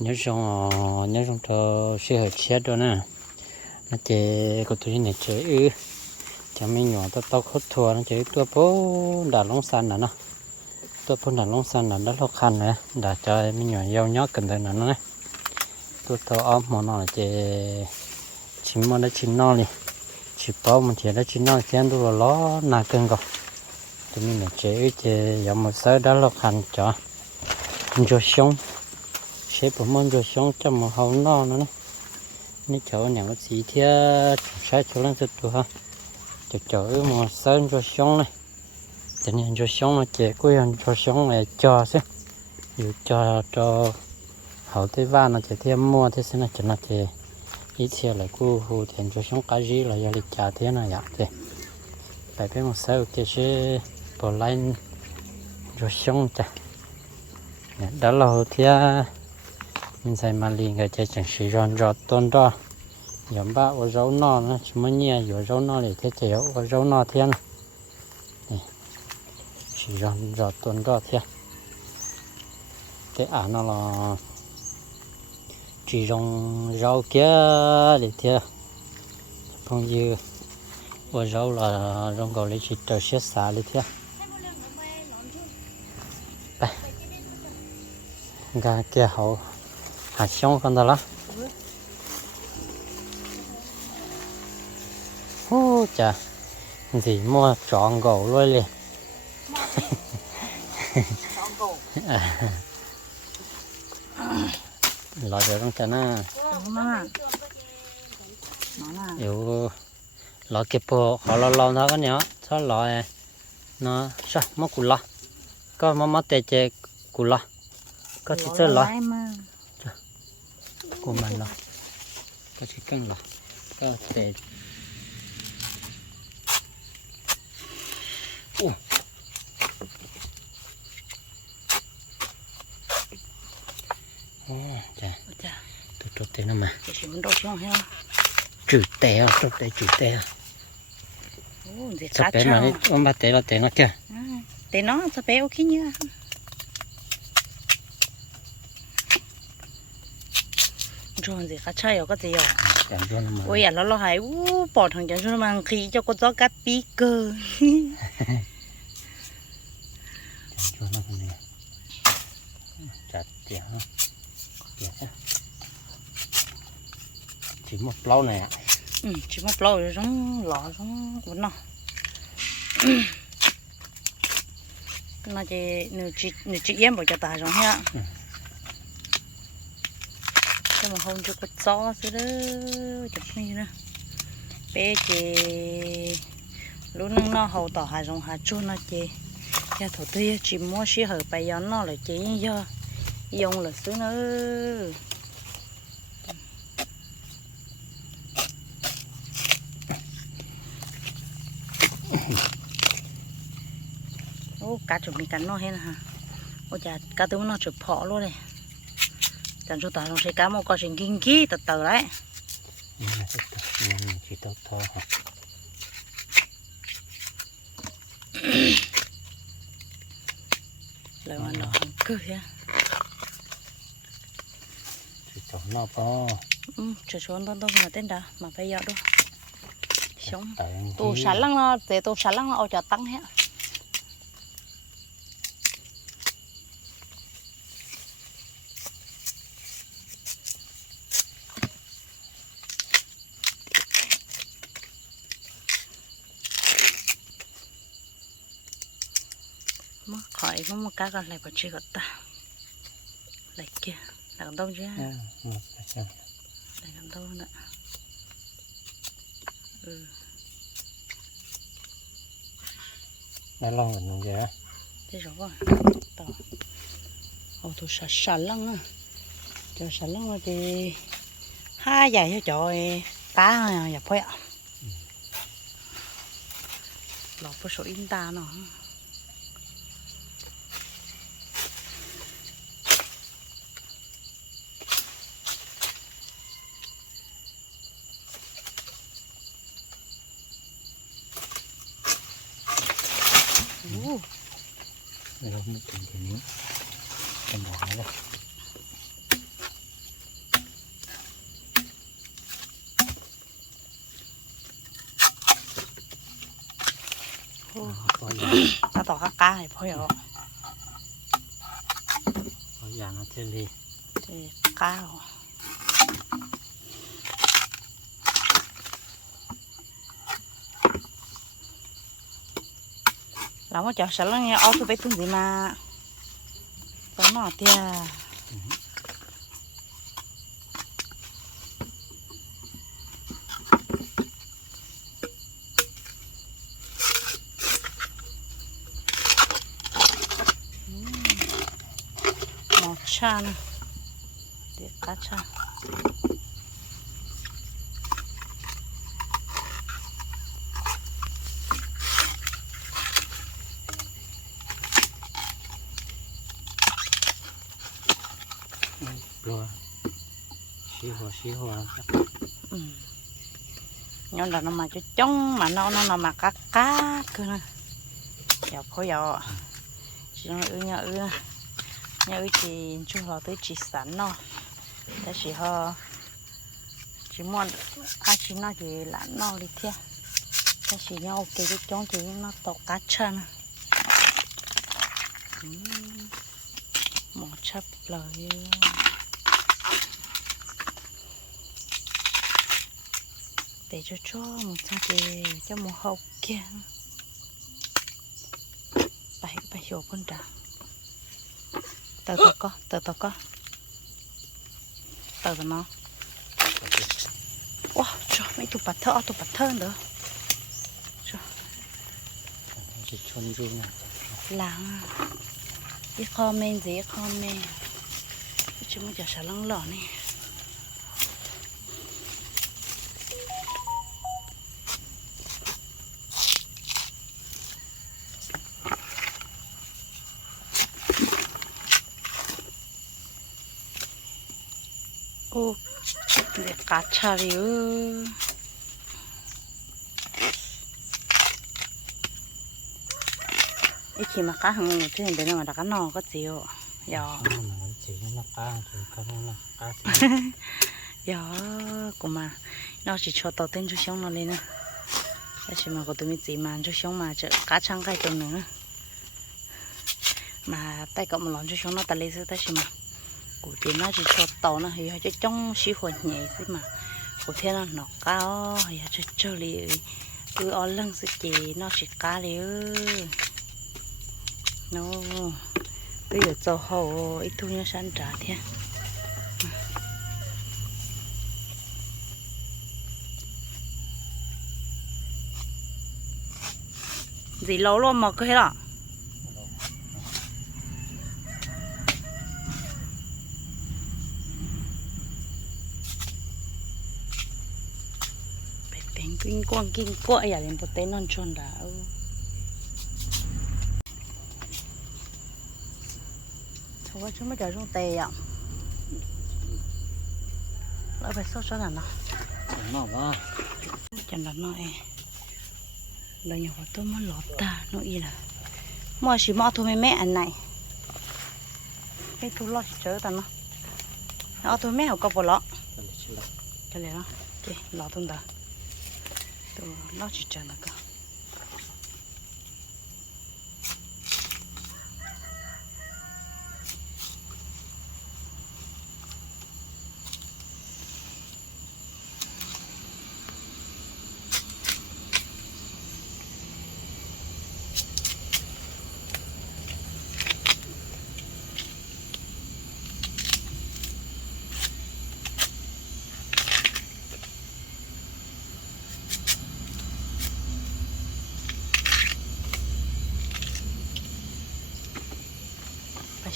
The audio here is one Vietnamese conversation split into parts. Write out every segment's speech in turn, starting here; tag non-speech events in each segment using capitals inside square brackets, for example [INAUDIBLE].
nhớ xong nhớ xong cho xe hơi chết đó nè nó chế có tôi này chế ư. Cho mình nhỏ tao tao khốt thua nó chế tua bố đã lông san nè nó. Tua bố đã lông san nè đã lo khăn nè. Đã cho mình nhỏ dâu nhó cần tới nó nè. Tôi tao ốm món nó chế chín món đã chín non đi chỉ bao mình chế đã chín non chén tôi lo nà cân rồi tụi mình chế chế giống một sớ đã lo khăn cho. Cho xong chế bộ môn rồi xong cho một hậu no nữa nè nếu chỗ nhà nó xí thì sai chỗ lên từ ha. Chỗ chỗ mà sơn rồi xong này. Tình hình rồi xong là chế cuối hình rồi xong là cho chứ dù cho cho hậu tới va nó chế thêm mua thế xin là cho nó chế ít xe là cô hồ tiền rồi xong cái gì là giờ lịch trả thế nào vậy dạ thế tại bên một sao cái chế bộ lên rồi xong chả. Đó là thì nên sai mà liền cái chơi chẳng sử dụng rõ tôn đó nhóm ba ở rau nọ nó chỉ mới nhẹ ở rau nọ để thế chéo ở rau nọ thiên này sử dụng rõ tôn đó thiên cái à nó là chỉ dùng rau kia để thế không như ở rau là rong cầu lấy chỉ tờ xét xả để thế gà kia hậu đó lá ô chà gì mua trọn gỗ luôn liền lọ được không chả na yếu lọ kẹp bộ họ lọ lọ nó cái nhở sao này nó sao mất củ lọ có mất mất tê chê củ lọ có chỉ chơi mà. Của mình lọ có chỉ cần lọ có tê Ủa. Chà, tôi trộn tê nó mà. Trừ à, trộn tê trừ gì Sắp bé mà ông bà tê là tê nó kìa. Để nó sao bé ok nhá. Chọn gì cá ở, có gì rồi. Chẳng cho nó. Ôi à nó lo hay u bỏ thằng chẳng cho nó mang khí cho con gió cá bí cơ. Chẳng cho nó cái này. Chặt tê ha. Chỉ một lâu này ạ. Ừ, chỉ một lâu rồi giống lọ giống cuốn nào, nó chỉ nửa chỉ nửa chỉ em bảo cho ta giống ha. Ừ. Mà hôm cho quật gió xíu đó, chụp như nữa. Bé chị lúc nâng nó hầu tỏ hà dòng hà chua nó chị ya thổ tươi chỉ mua xí hở bài gió nó là chị do. Dùng là xứ nữa ô cá chuẩn bị cắn nó hết hả? Ô chà cá tướng nó chụp phọ luôn này chẳng cho tao sẽ cá một con trình kinh ký từ từ đấy chỉ tốt thôi hả. lời mà nó hẳn cười á Chỉ tốt nó có. ừ chờ xuống tôi tôi mà tên đã mà phải dạo đâu sống chỉ- sản lăng nó để tu sản lăng nó ao cho tăng hết khỏi mất một cá còn lại còn chưa có ta. Lại kia là còn đông chưa À, lại còn đông nữa? Ừ. Đã lo mình không vậy? thế rồi quá. Tao. Ô tôi sợ sợ lắm á. Cho sợ lắm mà thì hai dài cho trời? Cá nhập phải ạ? Lọt vào số in ta nó ถ้าต่อข้ากล้าให้พ่อยหรอพ่ออย่างนั้เชลีเจ๊ก้าเรามาจับฉันแล้วไงเอาตัวไปตุ้งดีมาตอนนอเตี้ย để cá cha rồi. Xí hoa xí hoa ừ. nhưng là nó mà cho trống mà nó nó nó mà cá cá cơ nè. Khó giờ chỉ nó ư nhà ư nhớ chỉ chung họ tới chỉ sẵn nó ta chỉ họ chỉ muốn ai chỉ nó chỉ lãn nó đi thiệt, ta chỉ nhau ok cái chống chỉ nó tổ cá chân một chấp lời. Để cho cho một sao thì cho một hậu kia bảy bảy chỗ con trắng tờ tờ có tờ tờ có tờ tờ nó. Wow cho mấy tụ bát thơ tụ bát thơ nữa. Trời. Chôn ru nè làng à. đi comment gì comment. Chúng mình chờ sợ lăng lỏ này ô để cá chả đi ư ít khi mà cá hàng thứ này để mà đặt cá nò có chịu giờ nó mà nó chỉ nó cá thì cá nó cá xí giờ cũng mà nó chỉ cho tàu tên cho xong nó lên nữa cái gì mà có tụi mình chỉ mà cho xong mà chợ cá trăng cái tuần nữa mà tay cậu mà làm cho xong nó ta lấy tay gì mà của thế nó chỉ cho tàu nó thì cho trong xí hồi nhẹ thế mà. Của thế nó nó cao, thì cho cho li cứ ở lưng sự chỉ nó chỉ cá li nó bây giờ cho hồ ít thu nhau san trả thế. Gì lâu luôn mà cái đó kinh quang kinh quạ ya lên bột tế non tròn đã ừ. Thôi chúng mới trở trong tè ạ. Lại phải sốt cho là nó nó quá Chẳng là nó e Là nhà của tôi mới lọt ta Nó y là. Mua chỉ mua thôi mẹ ăn này. Cái thu lo chớ ta nó. Nó thôi mẹ có bộ lọ. Cái này nó. Cái lọ tôi đã Tôi lo chỉ chớ nó cơ phải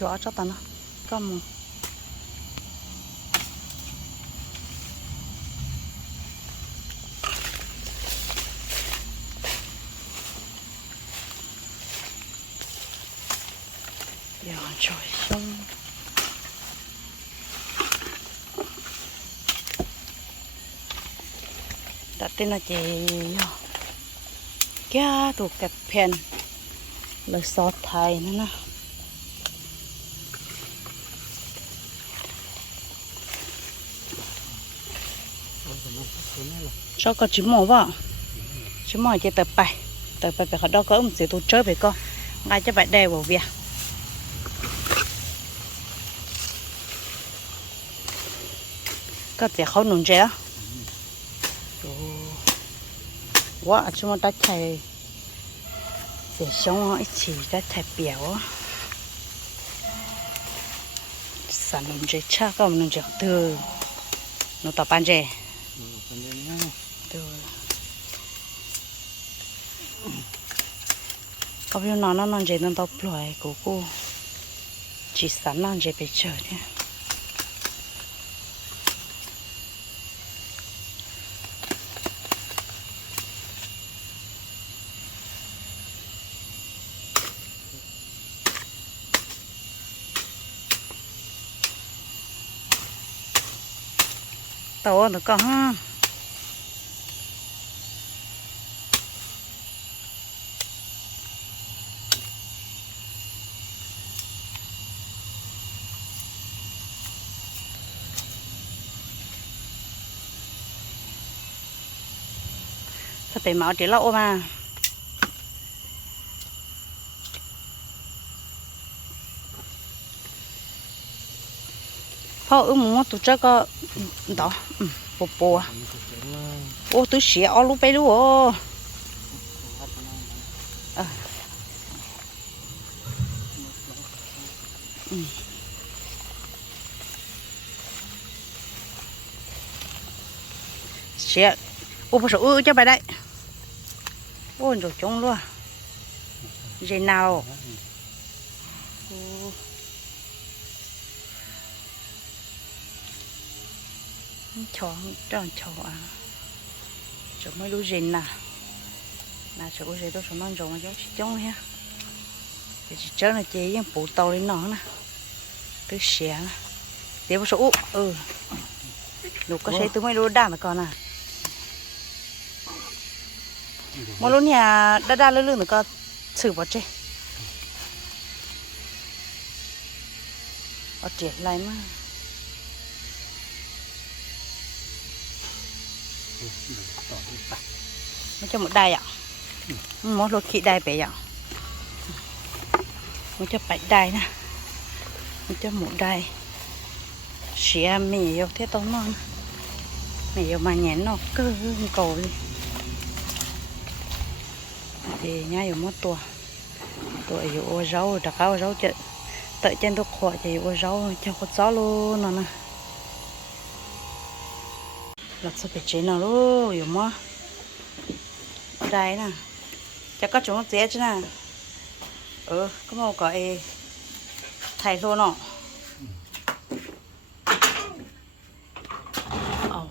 xóa cho ta nó cầm một trời sông đặt tên là chị kia thuộc cặp phèn. Là sọt thầy nữa nè. Cho có chỉ mỏ vào chỉ mỏ chỉ tập bài tập bài phải họ đó có một sẽ tôi chơi với con. Ngay cho bạn đè vào việc. Có thể không nôn trẻ quá chúng ta chạy. Để sống ở chỉ đã chạy biểu sản nôn chế chắc có nôn trẻ từ. Nó tập ban trẻ từ có biết nó nó nôn chế nó tập loại của cô chỉ sản nôn chế bị chờ nha tàu nó có ha sao phải máu để lậu mà. Họ ư muốn tụi chắc có đó ừ, bò bò à. ô tôi xỉa ô ờ. ừ. lúc bây lúc ô. Xỉa ô bố sợ ư cho bài đấy ô rồi trống luôn. Dây nào? Ô. cho tròn cho à? Chỗ mấy đứa rình nè là chỗ gì tôi sống rồi mà cháu chỉ chống ha thì chỉ chơi là chơi những bộ tàu lên nó nè. Tôi xé nè. Tiếp số ừ. Lúc có xe tôi mấy đứa đàn là con à มอลุนเนี่ยด้านๆลื่นๆหนูก็ถือบ่เจ๊อาเจ็ดไรมากมันจะหมดได้อะมอสรถขี่ได้ไปอย่างมันจะไปได้นะ มันจะหมดได้เสียเมียวเที่ต้องนอนเมียวมาแหนนอกเกินโกเลย thì nhá yêu mất tuổi tuổi yêu ô rau, đặc áo rau chợ tự trên tôi khỏi thì ô rau cho có gió luôn nè. Là sao phải chế nào luôn hiểu mà. Đây nè. Chắc có chúng nó dễ chứ nè. Ừ có một e thay luôn nọ. Ồ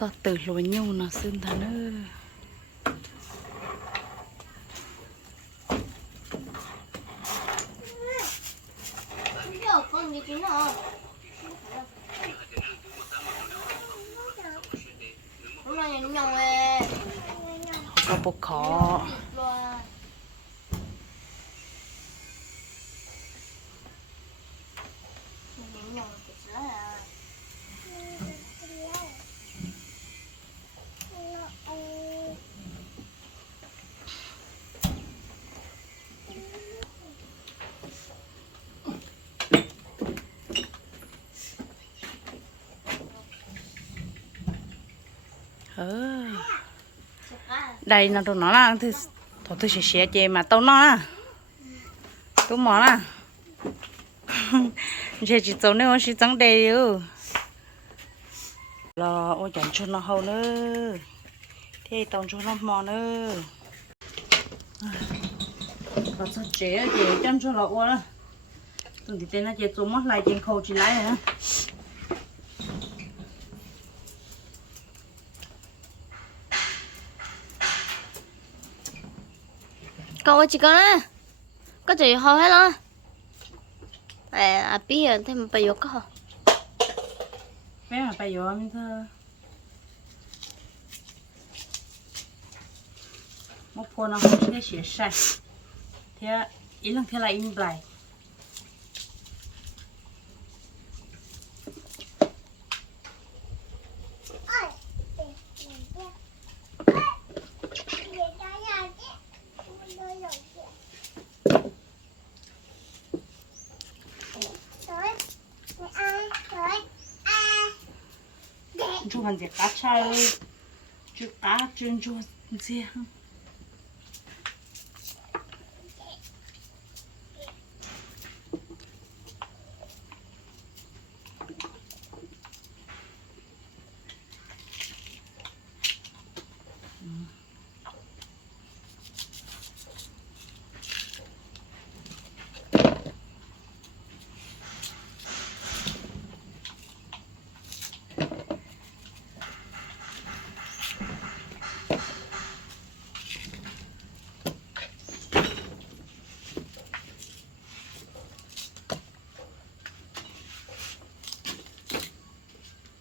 sao từ lùi nhau nó xưng thằng ơi con đi chín nào hôm nay nhung nhung ê có bộ Ờ. đây nó tụi nó là thì thôi tôi sẽ xé chè mà tao à. À. [LAUGHS] nó à. Tôi mỏ là giờ chỉ tao nếu chỉ trắng đầy ừ. Là ôi chẳng cho nó hậu nữa. Thế tao cho nó mỏ nữa. Và sao chế chế chẳng cho nó ôi đó từng thì tên là chế chúng mất lại trên khâu chỉ lại hả cậu chỉ có nè có chỉ ho hết lo à à bây giờ thêm bây giờ có bé mà bây giờ mình thơ một phố nó không thể xé sai thế ý là thế là im lại chú hành gì cá cha ơi chú cá chân chú gì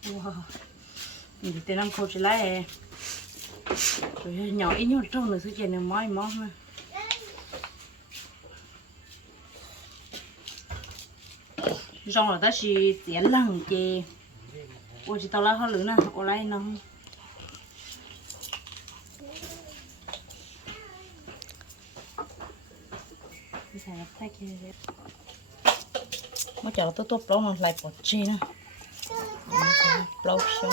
wow. Nhìn tên năm khâu chỉ lại rồi nhỏ ít nhột trong nữa sự kiện này mỏi mỏi mà. Rong là ta chỉ tiền lằng kì ôi chỉ tao lá hoa lửa nè. Ô lấy nó Đi xài lắp. Mới chờ tôi tốt lắm lại bỏ chi nữa lâu xong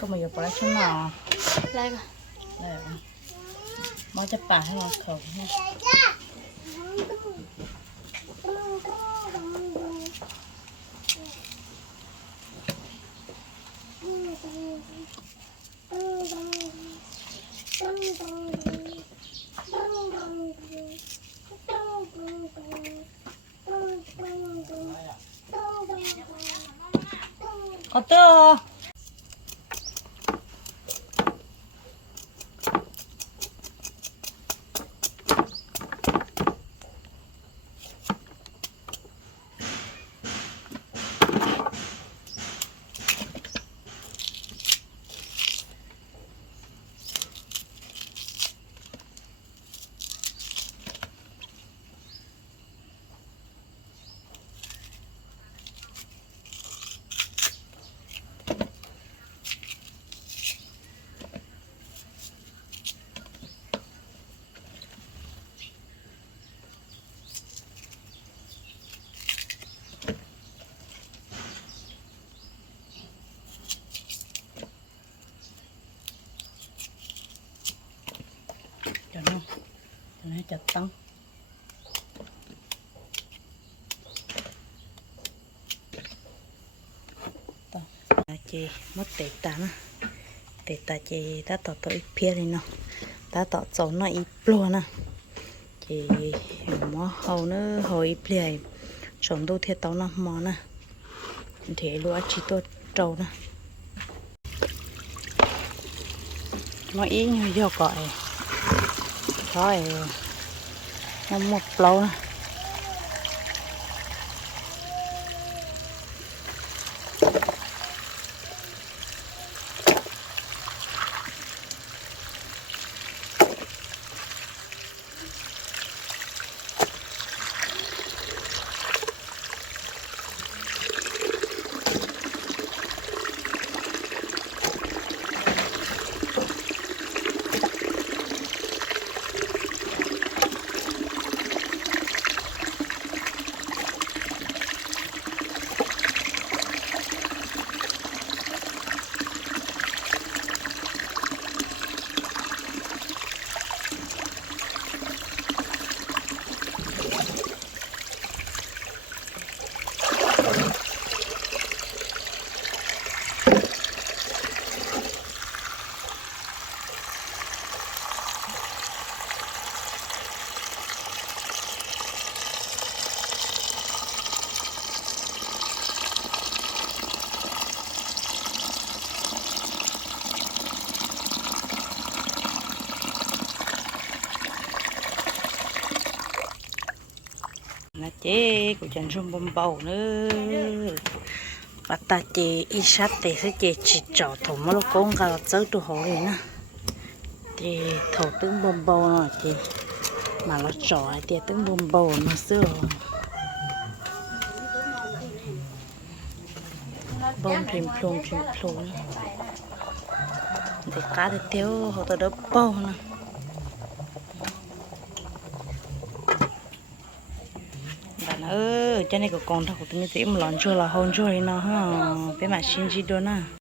có mà giờ bỏ lại xuống nào Lại coi. đây mới chấp chặt tăng Tao. Chị mất tệ ta nó tệ ta chị ta tỏ tỏ ít phía đi nó ta tỏ chỗ nó ít luôn nè. Chị mò hầu nó hầu ít phía chồng đô thiệt tao nó mò nè. Thế lúa chỉ tôi trâu nè. Nó ít như vô gọi. Thôi một lâu nè là chế của chân rung bông bầu nữa. Và ta chế ít sát thì sẽ chế chỉ trọ thổ mà lúc con gà chớ đồ hồ này nè. Thì thổ tướng bông bầu nó thì mà nó trọ thì tướng bông bầu nó xưa. Bông phim plum phim plum để cá thì thiếu họ ta đỡ bầu nè. Cho nên có con thằng của tôi mới dễ một lon chưa là hôn chưa thì nó ha bé mà xin gì đó na